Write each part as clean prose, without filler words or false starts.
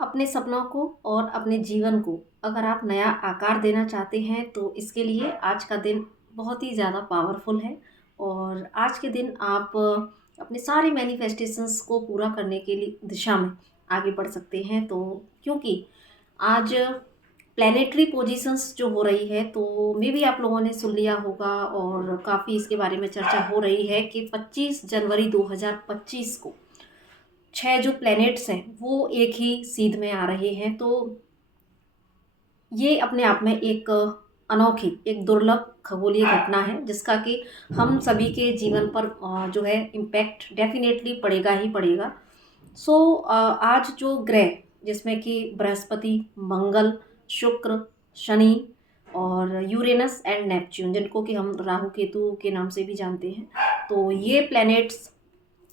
अपने सपनों को और अपने जीवन को अगर आप नया आकार देना चाहते हैं तो इसके लिए आज का दिन बहुत ही ज़्यादा पावरफुल है। और आज के दिन आप अपने सारे मैनिफेस्टेशंस को पूरा करने के लिए दिशा में आगे बढ़ सकते हैं। तो क्योंकि आज प्लैनेटरी पोजीशंस जो हो रही है, तो मे भी आप लोगों ने सुन लिया होगा और काफ़ी इसके बारे में चर्चा हो रही है कि 25 जनवरी 2025 को 6 जो प्लैनेट्स हैं वो एक ही सीध में आ रहे हैं। तो ये अपने आप में एक अनोखी, एक दुर्लभ खगोलीय घटना है जिसका कि हम सभी के जीवन पर जो है इम्पैक्ट डेफिनेटली पड़ेगा ही पड़ेगा। आज जो ग्रह जिसमें कि बृहस्पति, मंगल, शुक्र, शनि और यूरेनस एंड नेपच्यून, जिनको कि हम राहु केतु के नाम से भी जानते हैं, तो ये प्लैनेट्स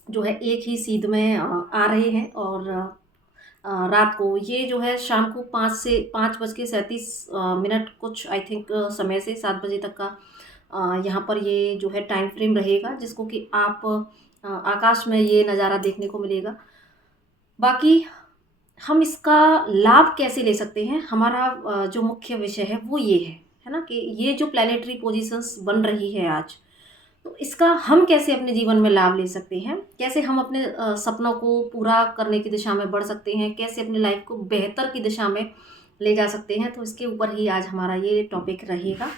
जो है एक ही सीध में आ रहे हैं। और रात को ये जो है शाम को 5:37 कुछ आई थिंक समय से 7 बजे तक का यहाँ पर ये जो है टाइम फ्रेम रहेगा, जिसको कि आप आकाश में ये नज़ारा देखने को मिलेगा। बाकी हम इसका लाभ कैसे ले सकते हैं, हमारा जो मुख्य विषय है वो ये है ना, कि ये जो प्लैनेटरी पोजीशंस बन रही है आज, तो इसका हम कैसे अपने जीवन में लाभ ले सकते हैं, कैसे हम अपने सपनों को पूरा करने की दिशा में बढ़ सकते हैं, कैसे अपनी लाइफ को बेहतर की दिशा में ले जा सकते हैं, तो इसके ऊपर ही आज हमारा ये टॉपिक रहेगा।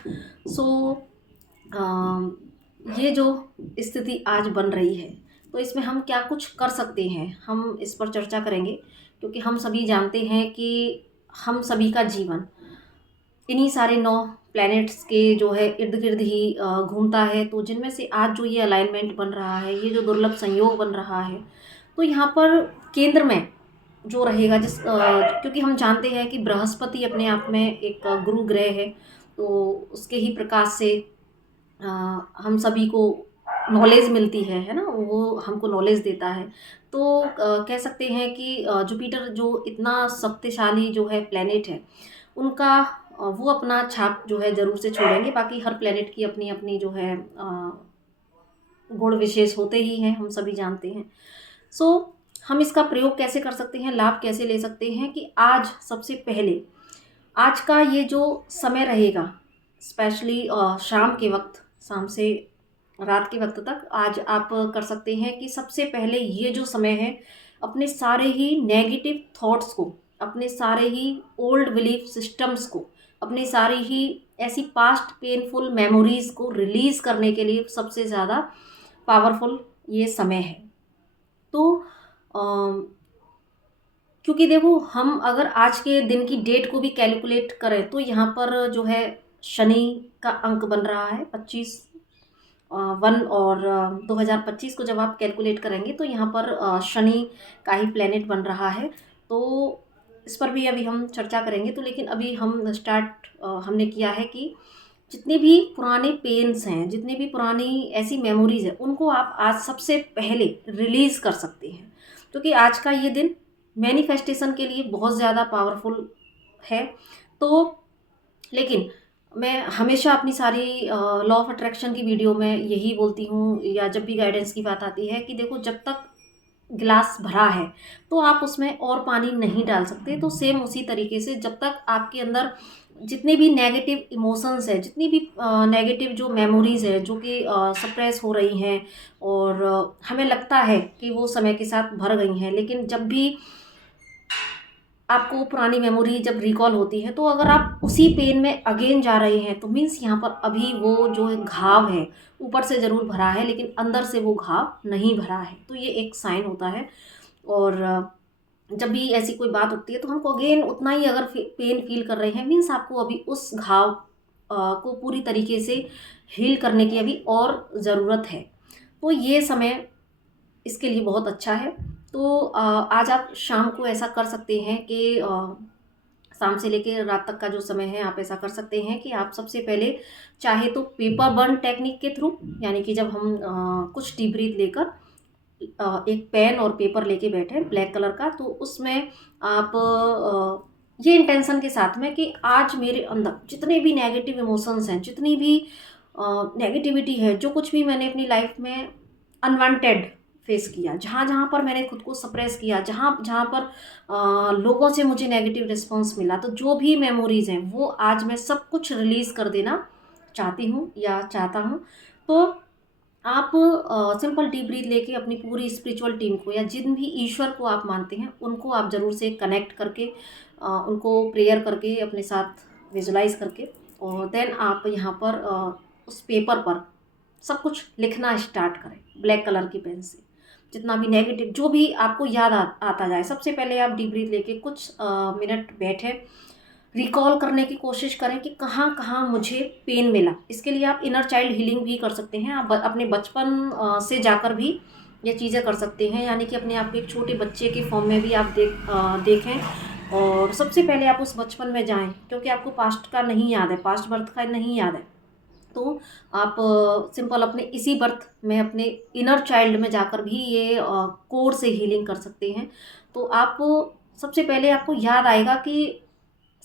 ये जो स्थिति आज बन रही है, तो इसमें हम क्या कुछ कर सकते हैं, हम इस पर चर्चा करेंगे। क्योंकि हम सभी जानते हैं कि हम सभी का जीवन इन्हीं सारे 9 प्लैनेट्स के जो है इर्द गिर्द ही घूमता है। तो जिनमें से आज जो ये अलाइनमेंट बन रहा है, ये जो दुर्लभ संयोग बन रहा है, तो यहाँ पर केंद्र में जो रहेगा क्योंकि हम जानते हैं कि बृहस्पति अपने आप में एक गुरु ग्रह है, तो उसके ही प्रकाश से हम सभी को नॉलेज मिलती है ना, वो हमको नॉलेज देता है। तो कह सकते हैं कि जुपिटर जो इतना शक्तिशाली जो है प्लैनेट है, उनका वो अपना छाप जो है ज़रूर से छोड़ेंगे। बाकी हर प्लैनेट की अपनी अपनी जो है गुण विशेष होते ही हैं, हम सभी जानते हैं। हम इसका प्रयोग कैसे कर सकते हैं, लाभ कैसे ले सकते हैं, कि आज सबसे पहले आज का ये जो समय रहेगा, स्पेशली शाम के वक्त, शाम से रात के वक्त तक, आज आप कर सकते हैं कि सबसे पहले ये जो समय है, अपने सारे ही नेगेटिव थॉट्स को, अपने सारे ही ओल्ड बिलीफ सिस्टम्स को, अपने सारी ही ऐसी पास्ट पेनफुल मेमोरीज को रिलीज़ करने के लिए सबसे ज़्यादा पावरफुल ये समय है। तो क्योंकि देखो, हम अगर आज के दिन की डेट को भी कैलकुलेट करें, तो यहाँ पर जो है शनि का अंक बन रहा है 25 1 और 2025 को जब आप कैलकुलेट करेंगे तो यहाँ पर शनि का ही प्लैनेट बन रहा है। तो इस पर भी अभी हम चर्चा करेंगे। तो लेकिन अभी हमने किया है कि जितने भी पुराने पेन्स हैं, जितने भी पुरानी ऐसी मेमोरीज हैं, उनको आप आज सबसे पहले रिलीज़ कर सकते हैं। क्योंकि आज का ये दिन मैनिफेस्टेशन के लिए बहुत ज़्यादा पावरफुल है। तो लेकिन मैं हमेशा अपनी सारी लॉ ऑफ अट्रैक्शन की वीडियो में यही बोलती हूँ, या जब भी गाइडेंस की बात आती है, कि देखो, जब तक गिलास भरा है तो आप उसमें और पानी नहीं डाल सकते। तो सेम उसी तरीके से जब तक आपके अंदर जितने भी नेगेटिव इमोशंस है, जितनी भी नेगेटिव जो मेमोरीज है, जो कि सप्रेस हो रही हैं और हमें लगता है कि वो समय के साथ भर गई हैं, लेकिन जब भी आपको पुरानी मेमोरी जब रिकॉल होती है, तो अगर आप उसी पेन में अगेन जा रहे हैं, तो मीन्स यहाँ पर अभी वो जो घाव है ऊपर से ज़रूर भरा है, लेकिन अंदर से वो घाव नहीं भरा है। तो ये एक साइन होता है। और जब भी ऐसी कोई बात होती है, तो हमको अगेन उतना ही अगर पेन फील कर रहे हैं, मीन्स आपको अभी उस घाव को पूरी तरीके से हील करने की अभी और ज़रूरत है। तो ये समय इसके लिए बहुत अच्छा है। तो आज आप शाम को ऐसा कर सकते हैं कि शाम से लेकर रात तक का जो समय है, आप ऐसा कर सकते हैं कि आप सबसे पहले चाहे तो पेपर बर्न टेक्निक के थ्रू, यानी कि जब हम कुछ डीप ब्रीथ लेकर एक पेन और पेपर लेके बैठे ब्लैक कलर का, तो उसमें आप ये इंटेंशन के साथ में कि आज मेरे अंदर जितने भी नेगेटिव इमोशंस हैं, जितनी भी नेगेटिविटी है, जो कुछ भी मैंने अपनी लाइफ में अनवांटेड फेस किया, जहाँ जहाँ पर मैंने खुद को सप्रेस किया, जहाँ जहाँ पर लोगों से मुझे नेगेटिव रिस्पॉन्स मिला, तो जो भी मेमोरीज़ हैं वो आज मैं सब कुछ रिलीज़ कर देना चाहती हूँ या चाहता हूँ। तो आप सिंपल डीप ब्रीथ लेके अपनी पूरी स्पिरिचुअल टीम को या जिन भी ईश्वर को आप मानते हैं उनको आप ज़रूर से कनेक्ट करके उनको प्रेयर करके अपने साथ विजुलाइज करके, और देन आप यहाँ पर उस पेपर पर सब कुछ लिखना स्टार्ट करें ब्लैक कलर की पेन से। जितना भी नेगेटिव जो भी आपको याद आता जाए, सबसे पहले आप डीप ब्रीथ लेके कुछ मिनट बैठे, रिकॉल करने की कोशिश करें कि कहाँ कहाँ मुझे पेन मिला। इसके लिए आप इनर चाइल्ड हीलिंग भी कर सकते हैं। आप अपने बचपन से जाकर भी ये चीज़ें कर सकते हैं, यानी कि अपने आप को एक छोटे बच्चे के फॉर्म में भी आप देखें, और सबसे पहले आप उस बचपन में जाएं, क्योंकि आपको पास्ट का नहीं याद है, पास्ट बर्थ का नहीं याद है। तो आप सिंपल अपने इसी बर्थ में अपने इनर चाइल्ड में जाकर भी ये कोड से हीलिंग कर सकते हैं। तो आप सबसे पहले आपको याद आएगा कि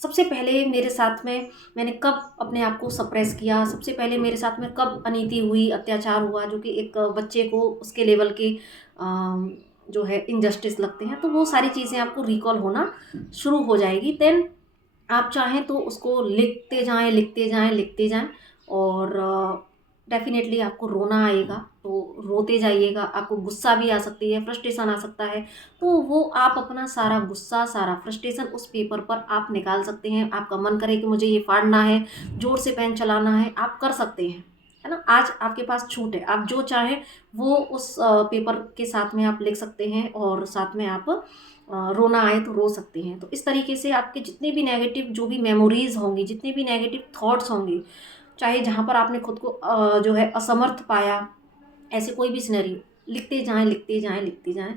सबसे पहले मेरे साथ में मैंने कब अपने आप को सप्रेस किया, सबसे पहले मेरे साथ में कब अनीति हुई, अत्याचार हुआ, जो कि एक बच्चे को उसके लेवल के जो है इनजस्टिस लगते हैं। तो वो सारी चीज़ें आपको रिकॉल होना शुरू हो जाएगी। देन आप चाहें तो उसको लिखते जाएं, लिखते जाएं, लिखते जाएं, और डेफिनेटली आपको रोना आएगा तो रोते जाइएगा। आपको गुस्सा भी आ सकती है, फ्रस्ट्रेशन आ सकता है, तो वो आप अपना सारा गुस्सा, सारा फ्रस्ट्रेशन उस पेपर पर आप निकाल सकते हैं। आपका मन करे कि मुझे ये फाड़ना है, ज़ोर से पेन चलाना है, आप कर सकते हैं, है ना। आज आपके पास छूट है, आप जो चाहें वो उस पेपर के साथ में आप लिख सकते हैं, और साथ में आप रोना आए तो रो सकते हैं। तो इस तरीके से आपके जितने भी नेगेटिव जो भी मेमोरीज़ होंगी, जितने भी नेगेटिव थॉट्स होंगे, चाहे जहाँ पर आपने खुद को जो है असमर्थ पाया, ऐसे कोई भी सिनेरियो, लिखते जाएं, लिखते जाएं, लिखते जाएं।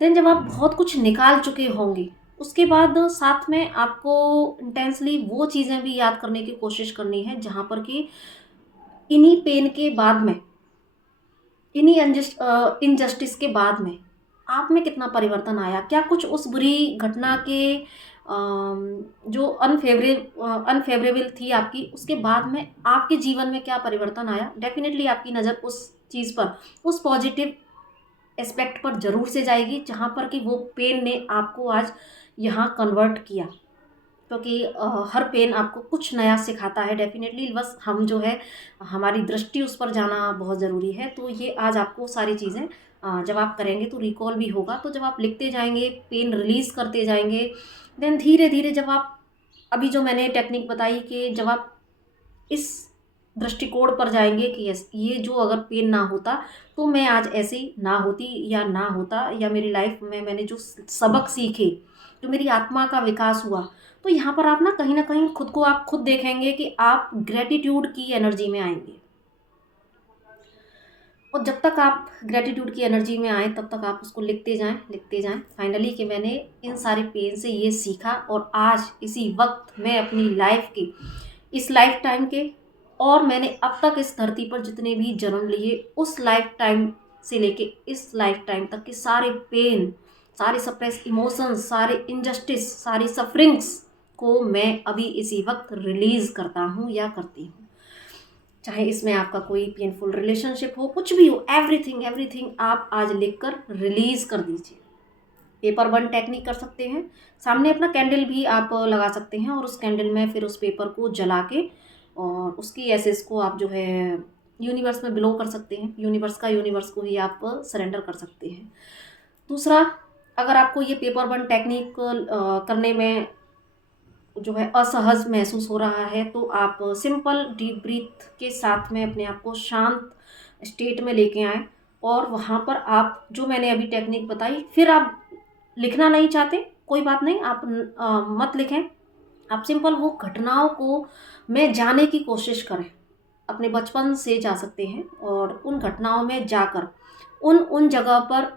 देन जब आप बहुत कुछ निकाल चुके होंगे, उसके बाद साथ में आपको इंटेंसली वो चीज़ें भी याद करने की कोशिश करनी है जहाँ पर कि इन्हीं पेन के बाद में, इन्हीं इनजस्टिस के बाद में आप में कितना परिवर्तन आया, क्या कुछ उस बुरी घटना के जो अनफेवरेबल थी आपकी, उसके बाद में आपके जीवन में क्या परिवर्तन आया। डेफिनेटली आपकी नज़र उस चीज़ पर, उस पॉजिटिव एस्पेक्ट पर ज़रूर से जाएगी जहाँ पर कि वो पेन ने आपको आज यहाँ कन्वर्ट किया, क्योंकि हर पेन आपको कुछ नया सिखाता है डेफिनेटली। बस हम जो है हमारी दृष्टि उस पर जाना बहुत ज़रूरी है। तो ये आज आपको सारी चीज़ें जब आप करेंगे तो रिकॉल भी होगा। तो जब आप लिखते जाएंगे, पेन रिलीज़ करते जाएंगे, देन धीरे धीरे जब आप, अभी जो मैंने टेक्निक बताई कि जब आप इस दृष्टिकोण पर जाएंगे कि यस, ये जो अगर पेन ना होता तो मैं आज ऐसी ना होती या ना होता, या मेरी लाइफ में मैंने जो सबक सीखे, जो मेरी आत्मा का विकास हुआ, तो यहाँ पर आप ना कहीं खुद को आप खुद देखेंगे कि आप ग्रेटिट्यूड की एनर्जी में आएंगे। और जब तक आप ग्रेटिट्यूड की एनर्जी में आए तब तक आप उसको लिखते जाएं, लिखते जाएं, फाइनली कि मैंने इन सारे पेन से ये सीखा, और आज इसी वक्त मैं अपनी लाइफ की, इस लाइफ टाइम के, और मैंने अब तक इस धरती पर जितने भी जन्म लिए उस लाइफ टाइम से लेके इस लाइफ टाइम तक के सारे पेन, सारे सप्रेस इमोशंस, सारे इनजस्टिस, सारी सफरिंग्स को मैं अभी इसी वक्त रिलीज़ करता हूँ या करती हूँ। चाहे इसमें आपका कोई पेनफुल रिलेशनशिप हो, कुछ भी हो, एवरीथिंग एवरीथिंग आप आज लिखकर रिलीज़ कर दीजिए। पेपर बर्न टेक्निक कर सकते हैं, सामने अपना कैंडल भी आप लगा सकते हैं, और उस कैंडल में फिर उस पेपर को जला के और उसकी एसेस को आप जो है यूनिवर्स में बिलो कर सकते हैं। यूनिवर्स को ही आप सरेंडर कर सकते हैं। दूसरा, अगर आपको ये पेपर बर्न टेक्निक करने में जो है असहज महसूस हो रहा है, तो आप सिंपल डीप ब्रीथ के साथ में अपने आप को शांत स्टेट में लेके आएँ, और वहाँ पर आप जो मैंने अभी टेक्निक बताई, फिर आप लिखना नहीं चाहते कोई बात नहीं, आप मत लिखें। आप सिंपल वो घटनाओं को में जाने की कोशिश करें, अपने बचपन से जा सकते हैं, और उन घटनाओं में जाकर उन जगह पर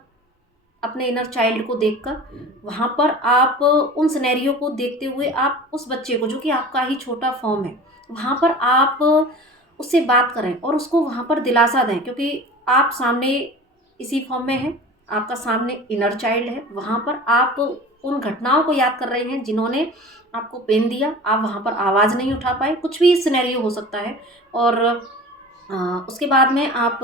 अपने इनर चाइल्ड को देखकर, वहाँ पर आप उन सिनेरियो को देखते हुए आप उस बच्चे को, जो कि आपका ही छोटा फॉर्म है, वहाँ पर आप उससे बात करें और उसको वहाँ पर दिलासा दें, क्योंकि आप सामने इसी फॉर्म में हैं, आपका सामने इनर चाइल्ड है। वहाँ पर आप उन घटनाओं को याद कर रहे हैं जिन्होंने आपको पेन दिया, आप वहाँ पर आवाज़ नहीं उठा पाए, कुछ भी सिनेरियो हो सकता है, और उसके बाद में आप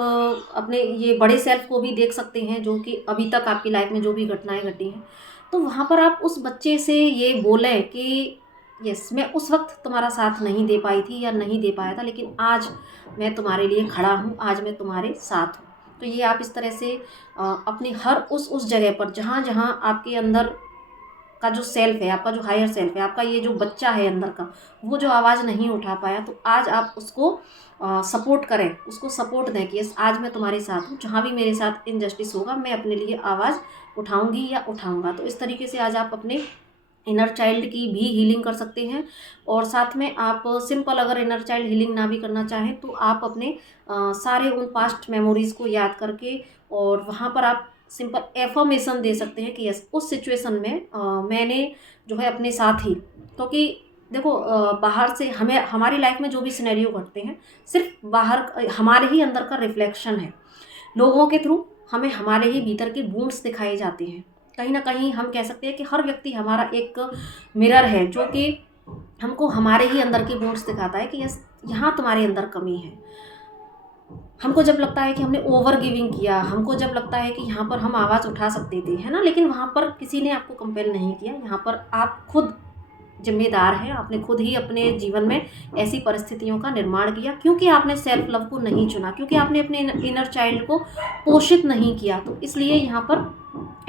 अपने ये बड़े सेल्फ को भी देख सकते हैं, जो कि अभी तक आपकी लाइफ में जो भी घटनाएं घटी हैं, तो वहाँ पर आप उस बच्चे से ये बोलें कि यस, मैं उस वक्त तुम्हारा साथ नहीं दे पाई थी या नहीं दे पाया था, लेकिन आज मैं तुम्हारे लिए खड़ा हूँ, आज मैं तुम्हारे साथ हूँ। तो ये आप इस तरह से अपनी हर उस जगह पर जहाँ जहाँ आपके अंदर का जो सेल्फ है, आपका जो हायर सेल्फ है, आपका ये जो बच्चा है अंदर का, वो जो आवाज़ नहीं उठा पाया, तो आज आप उसको सपोर्ट करें, उसको सपोर्ट दें कि यस, आज मैं तुम्हारे साथ हूँ, जहाँ भी मेरे साथ इनजस्टिस होगा मैं अपने लिए आवाज़ उठाऊंगी या उठाऊंगा। तो इस तरीके से आज आप अपने इनर चाइल्ड की भी हीलिंग कर सकते हैं। और साथ में आप सिंपल, अगर इनर चाइल्ड हीलिंग ना भी करना चाहें तो आप अपने सारे उन पास्ट मेमोरीज़ को याद करके और वहाँ पर आप सिंपल एफर्मेशन दे सकते हैं कि यस, उस सिचुएशन में मैंने जो है अपने साथ ही, क्योंकि देखो बाहर से हमें हमारी लाइफ में जो भी सिनेरियो घटते हैं सिर्फ बाहर हमारे ही अंदर का रिफ्लेक्शन है। लोगों के थ्रू हमें हमारे ही भीतर के वुंड्स दिखाए जाते हैं। कहीं ना कहीं हम कह सकते हैं कि हर व्यक्ति हमारा एक मिरर है, जो कि हमको हमारे ही अंदर के वुंड्स दिखाता है कि यस, यहाँ तुम्हारे अंदर कमी है। हमको जब लगता है कि हमने ओवर गिविंग किया, हमको जब लगता है कि यहाँ पर हम आवाज़ उठा सकते थे, है ना, लेकिन वहाँ पर किसी ने आपको कंपेल नहीं किया। यहाँ पर आप खुद जिम्मेदार हैं, आपने खुद ही अपने जीवन में ऐसी परिस्थितियों का निर्माण किया, क्योंकि आपने सेल्फ लव को नहीं चुना, क्योंकि आपने अपने इनर चाइल्ड को पोषित नहीं किया। तो इसलिए यहाँ पर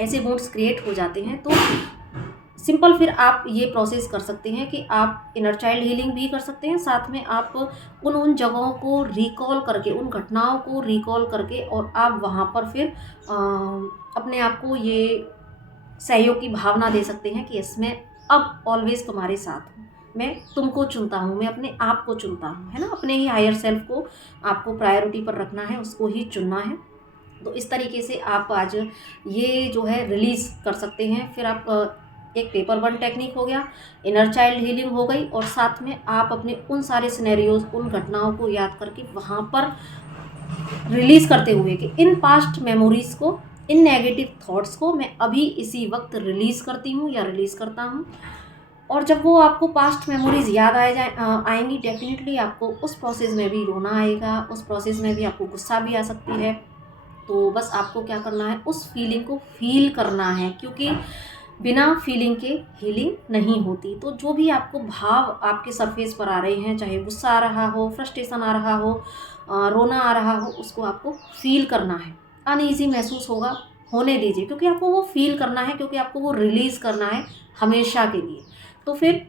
ऐसे वुंड्स क्रिएट हो जाते हैं। तो सिंपल फिर आप ये प्रोसेस कर सकते हैं कि आप इनर चाइल्ड हीलिंग भी कर सकते हैं, साथ में आप उन जगहों को रिकॉल करके, उन घटनाओं को रिकॉल करके, और आप वहाँ पर फिर अपने आप को ये सहयोग की भावना दे सकते हैं कि इसमें अब ऑलवेज तुम्हारे साथ हूँ, मैं तुमको चुनता हूँ, मैं अपने आप को चुनता हूँ, है ना। अपने ही हायर सेल्फ को आपको प्रायोरिटी पर रखना है, उसको ही चुनना है। तो इस तरीके से आप आज ये जो है रिलीज़ कर सकते हैं। फिर आप एक पेपर बर्न टेक्निक हो गया, इनर चाइल्ड हीलिंग हो गई, और साथ में आप अपने उन सारे सिनेरियोज, उन घटनाओं को याद करके वहाँ पर रिलीज़ करते हुए कि इन पास्ट मेमोरीज़ को, इन नेगेटिव थॉट्स को मैं अभी इसी वक्त रिलीज़ करती हूँ या रिलीज़ करता हूँ। और जब वो आपको पास्ट मेमोरीज़ याद आएंगी, डेफिनेटली आपको उस प्रोसेस में भी रोना आएगा, उस प्रोसेस में भी आपको गुस्सा भी आ सकती है। तो बस आपको क्या करना है, उस फीलिंग को फील करना है, क्योंकि बिना फीलिंग के हीलिंग नहीं होती। तो जो भी आपको भाव आपके सरफेस पर आ रहे हैं, चाहे गुस्सा आ रहा हो, फ्रस्ट्रेशन आ रहा हो, रोना आ रहा हो, उसको आपको फील करना है। अनईजी महसूस होगा, होने दीजिए, क्योंकि आपको वो फील करना है, क्योंकि आपको वो रिलीज़ करना है हमेशा के लिए। तो फिर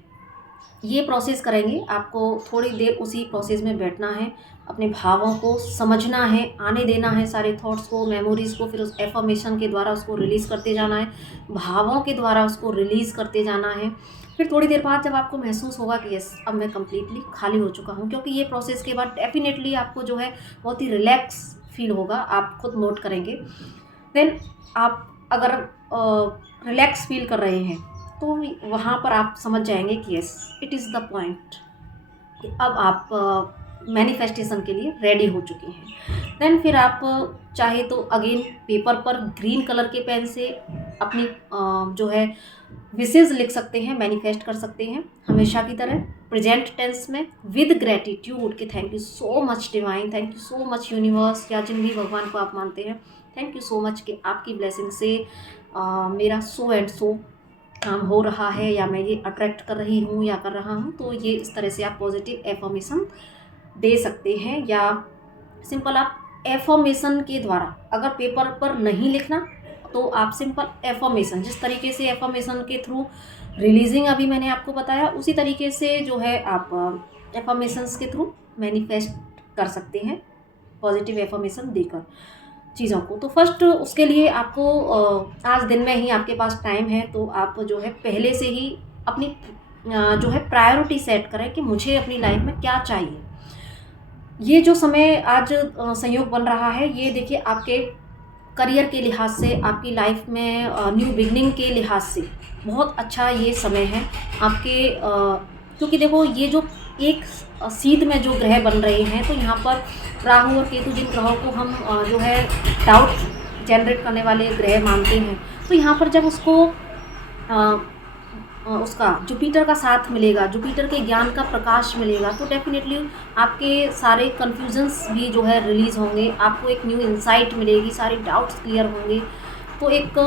ये प्रोसेस करेंगे, आपको थोड़ी देर उसी प्रोसेस में बैठना है, अपने भावों को समझना है, आने देना है सारे थॉट्स को, मेमोरीज़ को, फिर उस एफर्मेशन के द्वारा उसको रिलीज़ करते जाना है, भावों के द्वारा उसको रिलीज़ करते जाना है। फिर थोड़ी देर बाद जब आपको महसूस होगा कि यस, अब मैं कम्प्लीटली खाली हो चुका हूँ, क्योंकि ये प्रोसेस के बाद डेफिनेटली आपको जो है बहुत ही रिलैक्स फील होगा, आप खुद नोट करेंगे। देन आप अगर रिलैक्स फील कर रहे हैं तो वहाँ पर आप समझ जाएंगे कि yes, it is the point कि अब आप मैनिफेस्टेशन के लिए रेडी हो चुके हैं। देन फिर आप चाहे तो अगेन पेपर पर ग्रीन कलर के पेन से अपनी जो है विशेज़ लिख सकते हैं, मैनिफेस्ट कर सकते हैं, हमेशा की तरह प्रेजेंट टेंस में विद ग्रेटिट्यूड कि thank you so much divine, thank you so much universe, या जिन भी भगवान को आप मानते हैं, थैंक यू सो मच कि आपकी ब्लेसिंग से मेरा सो एंड सो काम हो रहा है, या मैं ये अट्रैक्ट कर रही हूँ या कर रहा हूँ। तो ये इस तरह से आप पॉजिटिव एफर्मेशन दे सकते हैं, या सिंपल आप एफर्मेशन के द्वारा, अगर पेपर पर नहीं लिखना तो आप सिंपल एफर्मेशन, जिस तरीके से एफर्मेशन के थ्रू रिलीजिंग अभी मैंने आपको बताया, उसी तरीके से जो है आप एफर्मेशंस के थ्रू मैनिफेस्ट कर सकते हैं, पॉजिटिव एफर्मेशन देकर चीज़ों को। तो फर्स्ट उसके लिए आपको आज दिन में ही आपके पास टाइम है, तो आप जो है पहले से ही अपनी जो है प्रायोरिटी सेट करें कि मुझे अपनी लाइफ में क्या चाहिए। ये जो समय आज संयोग बन रहा है, ये देखिए आपके करियर के लिहाज से, आपकी लाइफ में न्यू बिगनिंग के लिहाज से बहुत अच्छा ये समय है आपके, क्योंकि देखो ये जो एक सीध में जो ग्रह बन रहे हैं, तो यहाँ पर राहु और केतु, जिन ग्रहों को हम जो है डाउट जनरेट करने वाले ग्रह मानते हैं, तो यहाँ पर जब उसको उसका जुपिटर का साथ मिलेगा, जुपिटर के ज्ञान का प्रकाश मिलेगा, तो डेफिनेटली आपके सारे कन्फ्यूजन्स भी जो है रिलीज़ होंगे, आपको एक न्यू इंसाइट मिलेगी, सारे डाउट्स क्लियर होंगे। तो एक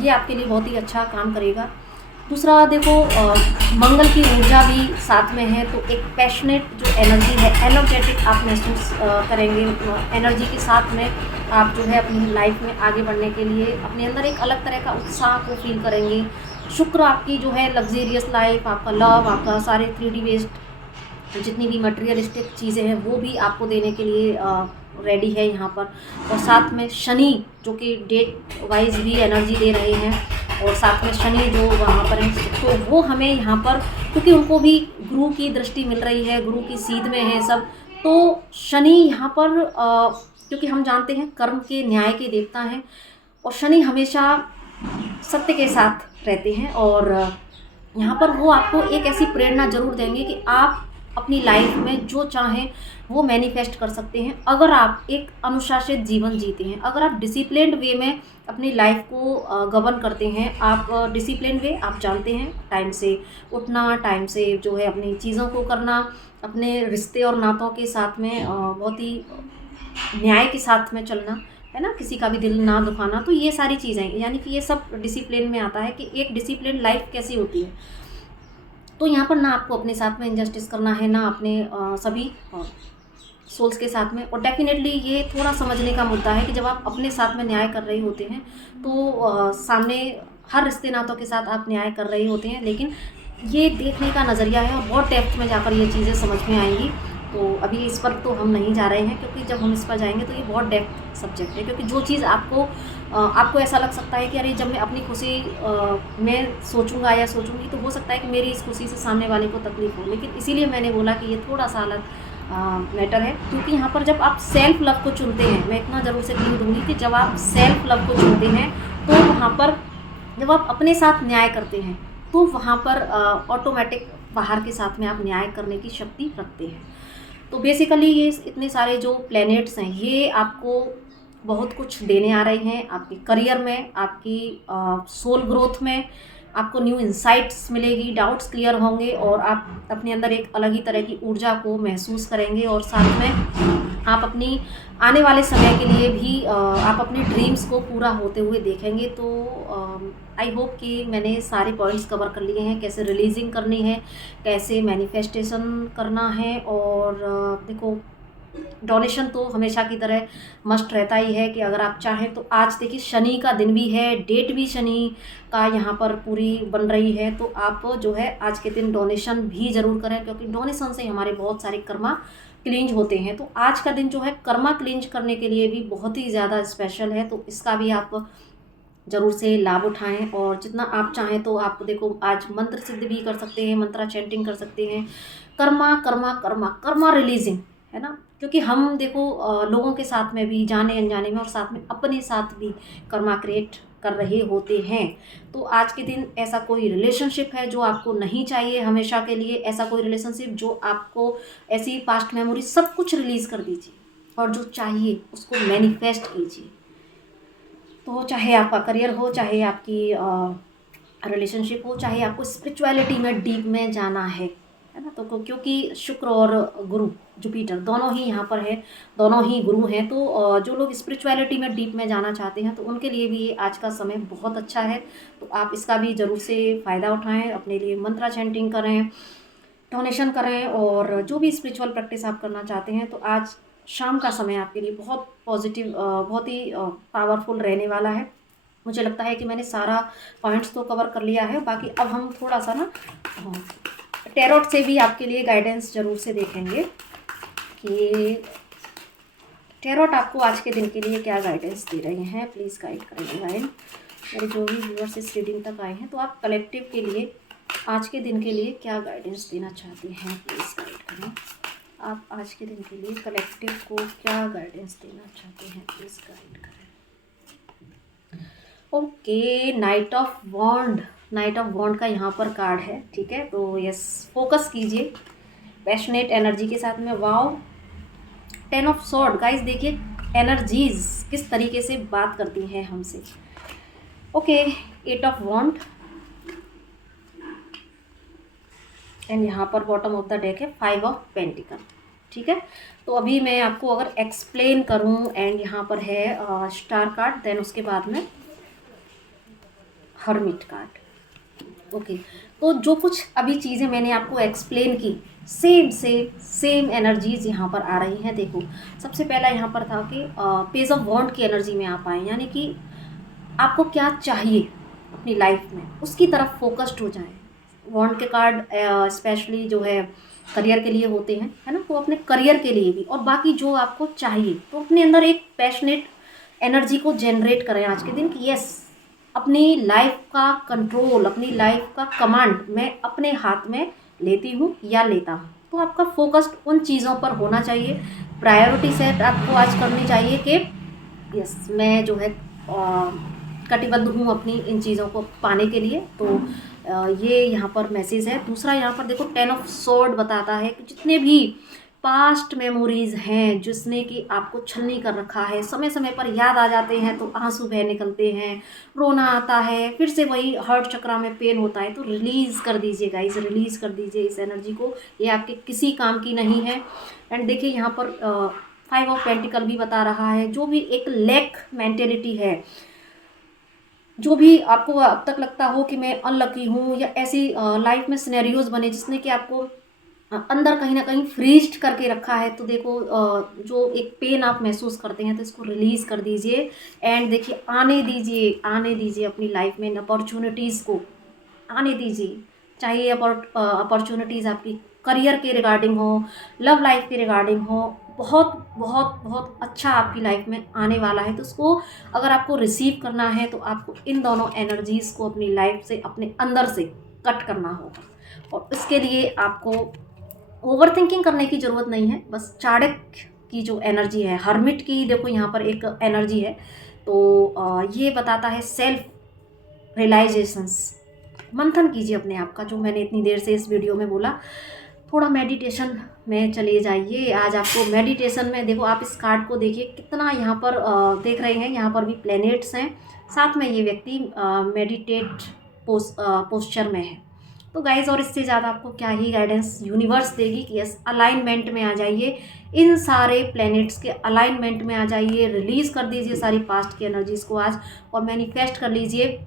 ये आपके लिए बहुत ही अच्छा काम करेगा। दूसरा देखो, मंगल की ऊर्जा भी साथ में है, तो एक पैशनेट जो एनर्जी है, एनर्जेटिक आप महसूस करेंगे। एनर्जी के साथ में आप जो है अपनी लाइफ में आगे बढ़ने के लिए अपने अंदर एक अलग तरह का उत्साह को फील करेंगे। शुक्र आपकी जो है लग्जेरियस लाइफ, आपका लव, आपका सारे 3D बेस्ड जितनी भी मटेरियलिस्टिक चीज़ें हैं वो भी आपको देने के लिए रेडी है यहाँ पर। और साथ में शनि जो कि डेट वाइज भी एनर्जी दे रहे हैं, और साथ में शनि जो वहाँ पर है, तो वो हमें यहाँ पर, क्योंकि उनको भी गुरु की दृष्टि मिल रही है, गुरु की सीध में है सब, तो शनि यहाँ पर क्योंकि हम जानते हैं कर्म के न्याय के देवता हैं, और शनि हमेशा सत्य के साथ रहते हैं, और यहाँ पर वो आपको एक ऐसी प्रेरणा जरूर देंगे कि आप अपनी लाइफ में जो चाहें वो मैनिफेस्ट कर सकते हैं, अगर आप एक अनुशासित जीवन जीते हैं, अगर आप डिसिप्लिन्ड वे में अपनी लाइफ को गवर्न करते हैं। आप डिसिप्लिन वे आप जानते हैं, टाइम से उठना, टाइम से जो है अपनी चीज़ों को करना, अपने रिश्ते और नातों के साथ में बहुत ही न्याय के साथ में चलना, है ना, किसी का भी दिल ना दुखाना। तो ये सारी चीज़ें, यानी कि ये सब डिसिप्लिन में आता है कि एक डिसिप्लिन लाइफ कैसी होती है। तो यहाँ पर ना आपको अपने साथ में इनजस्टिस करना है, ना अपने सभी सोल्स के साथ में। और डेफिनेटली ये थोड़ा समझने का मुद्दा है कि जब आप अपने साथ में न्याय कर रहे होते हैं तो सामने हर रिश्ते नातों के साथ आप न्याय कर रहे होते हैं, लेकिन ये देखने का नज़रिया है और बहुत डेप्थ में जाकर ये चीज़ें समझ में आएंगी। तो अभी इस पर तो हम नहीं जा रहे हैं, क्योंकि जब हम इस पर जाएंगे तो ये बहुत डेप्थ सब्जेक्ट है। क्योंकि जो चीज़ आपको ऐसा लग सकता है कि अरे जब मैं अपनी खुशी में सोचूंगा या सोचूंगी तो हो सकता है कि मेरी इस खुशी से सामने वाले को तकलीफ हो, लेकिन इसीलिए मैंने बोला कि ये थोड़ा सा अलग मैटर है। क्योंकि यहाँ पर जब आप सेल्फ लव को चुनते हैं, मैं इतना ज़रूर से क्लू दूंगी कि जब आप सेल्फ लव को चुनते हैं तो वहाँ पर जब आप अपने साथ न्याय करते हैं तो वहाँ पर ऑटोमेटिक बाहर के साथ में आप न्याय करने की शक्ति रखते हैं। तो बेसिकली ये इतने सारे जो प्लैनेट्स हैं ये आपको बहुत कुछ देने आ रहे हैं, आपके करियर में, आपकी सोल ग्रोथ में, आपको न्यू इंसाइट्स मिलेगी, डाउट्स क्लियर होंगे, और आप अपने अंदर एक अलग ही तरह की ऊर्जा को महसूस करेंगे। और साथ में आप अपनी आने वाले समय के लिए भी आप अपने ड्रीम्स को पूरा होते हुए देखेंगे। तो आई होप कि मैंने सारे पॉइंट्स कवर कर लिए हैं, कैसे रिलीजिंग करनी है, कैसे मैनिफेस्टेशन करना है। और देखो, डोनेशन तो हमेशा की तरह मस्ट रहता ही है कि अगर आप चाहें तो आज देखिए शनि का दिन भी है, डेट भी शनि का यहाँ पर पूरी बन रही है, तो आप जो है आज के दिन डोनेशन भी ज़रूर करें, क्योंकि डोनेशन से हमारे बहुत सारे कर्मा क्लींज होते हैं। तो आज का दिन जो है कर्मा क्लींज करने के लिए भी बहुत ही ज़्यादा स्पेशल है, तो इसका भी आप ज़रूर से लाभ उठाएं। और जितना आप चाहें तो आप देखो आज मंत्र सिद्ध भी कर सकते हैं, मंत्रा चैंटिंग कर सकते हैं, कर्मा कर्मा कर्मा कर्मा रिलीजिंग, है ना। क्योंकि हम देखो लोगों के साथ में भी जाने अनजाने में और साथ में अपने साथ भी कर्मा क्रिएट कर रहे होते हैं। तो आज के दिन ऐसा कोई रिलेशनशिप है जो आपको नहीं चाहिए हमेशा के लिए, ऐसा कोई रिलेशनशिप जो आपको ऐसी पास्ट मेमोरी सब कुछ रिलीज़ कर दीजिए, और जो चाहिए उसको मैनिफेस्ट कीजिए। तो चाहे आपका करियर हो, चाहे आपकी रिलेशनशिप हो, चाहे आपको स्पिरिचुअलिटी में डीप में जाना है ना। तो क्योंकि शुक्र और गुरु जुपिटर दोनों ही यहाँ पर है, दोनों ही गुरु हैं। तो जो लोग स्पिरिचुअलिटी में डीप में जाना चाहते हैं तो उनके लिए भी ये आज का समय बहुत अच्छा है। तो आप इसका भी ज़रूर से फ़ायदा उठाएं, अपने लिए मंत्रा चैंटिंग करें, डोनेशन करें, और जो भी स्पिरिचुअल प्रैक्टिस आप करना चाहते हैं। तो आज शाम का समय आपके लिए बहुत पॉजिटिव, बहुत ही पावरफुल रहने वाला है। मुझे लगता है कि मैंने सारा पॉइंट्स तो कवर कर लिया है। बाकी अब हम थोड़ा सा ना टैरोट से भी आपके लिए गाइडेंस ज़रूर से देखेंगे कि टैरोट आपको आज के दिन के लिए क्या गाइडेंस दे रहे हैं। प्लीज़ गाइड करें डिवाइन। मेरे जो भी व्यूअर्स इस रीडिंग तक आए हैं, तो आप कलेक्टिव के लिए आज के दिन के लिए क्या गाइडेंस देना चाहते हैं, प्लीज़ गाइड करें। आप आज के दिन के लिए कलेक्टिव को क्या गाइडेंस देना चाहते हैं, प्लीज़ गाइड करें। Okay, knight of wand, knight of wand का यहाँ पर कार्ड है, ठीक है। तो यस, फोकस कीजिए पैशनेट एनर्जी के साथ में। वाओ, 10 ऑफ सॉर्ड, गाइस देखिए एनर्जीज किस तरीके से बात करती हैं हमसे। ओके, 8 ऑफ वॉन्ड, एंड यहाँ पर बॉटम ऑफ द डेक है 5 ऑफ पेंटिकल। ठीक है, तो अभी मैं आपको अगर एक्सप्लेन करूँ, एंड यहाँ पर है स्टार कार्ड, देन उसके बाद में हर्मिट कार्ड। ओके, तो जो कुछ अभी चीज़ें मैंने आपको एक्सप्लेन की, सेम एनर्जीज यहाँ पर आ रही हैं। देखो, सबसे पहला यहाँ पर था कि पेज ऑफ वॉन्ड की एनर्जी में आप आए, यानी कि आपको क्या चाहिए अपनी लाइफ में, उसकी तरफ फोकस्ड हो जाएं। वॉन्ड के कार्ड स्पेशली जो है करियर के लिए होते हैं, है ना, तो अपने करियर के लिए भी, और बाकी जो आपको चाहिए, तो अपने अंदर एक पैशनेट एनर्जी को जनरेट करें आज के दिन कि यस, अपनी लाइफ का कंट्रोल, अपनी लाइफ का कमांड मैं अपने हाथ में लेती हूँ या लेता हूँ। तो आपका फोकस्ड उन चीज़ों पर होना चाहिए, प्रायोरिटी सेट आपको आज करनी चाहिए कि यस, मैं जो है कटिबद्ध हूँ अपनी इन चीज़ों को पाने के लिए। तो ये यहाँ पर मैसेज है। दूसरा यहाँ पर देखो 10 ऑफ स्वॉर्ड बताता है कि जितने भी पास्ट मेमोरीज़ हैं जिसने कि आपको छलनी कर रखा है, समय समय पर याद आ जाते हैं तो आंसू बह निकलते हैं, रोना आता है, फिर से वही हर्ट चक्रा में पेन होता है, तो रिलीज़ कर दीजिए गाइस, रिलीज़ कर दीजिए इस एनर्जी को। ये आपके किसी काम की नहीं है। एंड देखिए यहाँ पर 5 ऑफ पेंटिकल भी बता रहा है, जो भी एक लैक मेंटेलिटी है, जो भी आपको अब तक लगता हो कि मैं अनलकी हूँ, या ऐसी लाइफ में सिनेरियोज बने जिसने कि आपको अंदर कहीं ना कहीं फ्रीज्ड करके रखा है, तो देखो जो एक पेन आप महसूस करते हैं, तो इसको रिलीज़ कर दीजिए। एंड देखिए, आने दीजिए अपनी लाइफ में अपॉर्चुनिटीज़ को आने दीजिए। चाहे ये अपॉर्चुनिटीज़ आपकी करियर के रिगार्डिंग हो, लव लाइफ के रिगार्डिंग हो, बहुत बहुत बहुत अच्छा आपकी लाइफ में आने वाला है। तो उसको अगर आपको रिसीव करना है, तो आपको इन दोनों एनर्जीज़ को अपनी लाइफ से, अपने अंदर से कट करना होगा। और इसके लिए आपको ओवर थिंकिंग करने की ज़रूरत नहीं है। बस चाणक्य की जो एनर्जी है, हर्मिट की देखो यहाँ पर एक एनर्जी है, तो ये बताता है सेल्फ रियलाइजेशंस। मंथन कीजिए अपने आप का, जो मैंने इतनी देर से इस वीडियो में बोला। थोड़ा मेडिटेशन में चले जाइए। आज आपको मेडिटेशन में देखो, आप इस कार्ड को देखिए कितना यहाँ पर देख रहे हैं, यहाँ पर भी प्लैनेट्स हैं, साथ में ये व्यक्ति मेडिटेट पोस्चर में है। तो गाइज, और इससे ज़्यादा आपको क्या ही गाइडेंस यूनिवर्स देगी कि यस, अलाइनमेंट में आ जाइए, इन सारे प्लैनेट्स के अलाइनमेंट में आ जाइए, रिलीज़ कर दीजिए सारी पास्ट की एनर्जीज़ को आज, और मैनिफेस्ट कर लीजिए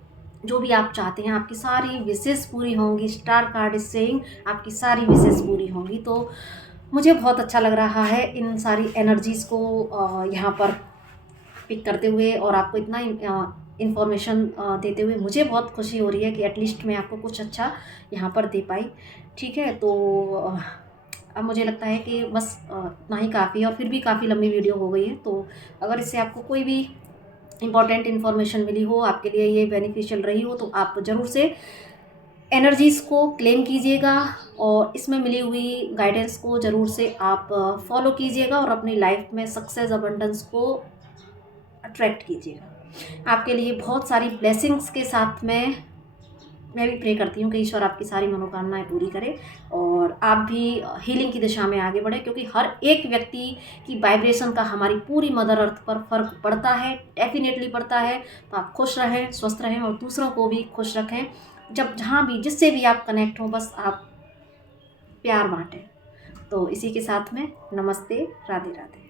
जो भी आप चाहते हैं। आपकी सारी विशेष पूरी होंगी। स्टार कार्ड इज सेइंग आपकी सारी विशेष पूरी होंगी। तो मुझे बहुत अच्छा लग रहा है इन सारी एनर्जीज़ को यहाँ पर पिक करते हुए, और आपको इतना इन्फॉर्मेशन देते हुए मुझे बहुत खुशी हो रही है कि एटलीस्ट मैं आपको कुछ अच्छा यहाँ पर दे पाई। ठीक है, तो अब मुझे लगता है कि बस इतना ही काफ़ी है, और फिर भी काफ़ी लंबी वीडियो हो गई है। तो अगर इससे आपको कोई भी इम्पॉर्टेंट इन्फॉर्मेशन मिली हो, आपके लिए ये बेनिफिशियल रही हो, तो आप ज़रूर से एनर्जीज़ को क्लेम कीजिएगा, और इसमें मिली हुई गाइडेंस को ज़रूर से आप फॉलो कीजिएगा, और अपनी लाइफ में सक्सेस अबंडेंस को अट्रैक्ट कीजिएगा। आपके लिए बहुत सारी ब्लेसिंग्स के साथ मैं भी प्रे करती हूँ कि ईश्वर आपकी सारी मनोकामनाएं पूरी करे, और आप भी हीलिंग की दिशा में आगे बढ़े, क्योंकि हर एक व्यक्ति की वाइब्रेशन का हमारी पूरी मदर अर्थ पर फ़र्क पड़ता है, डेफिनेटली पड़ता है। तो आप खुश रहें, स्वस्थ रहें, और दूसरों को भी खुश रखें। जब जहाँ भी जिससे भी आप कनेक्ट हो, बस आप प्यार बांटें। तो इसी के साथ में नमस्ते, राधे राधे।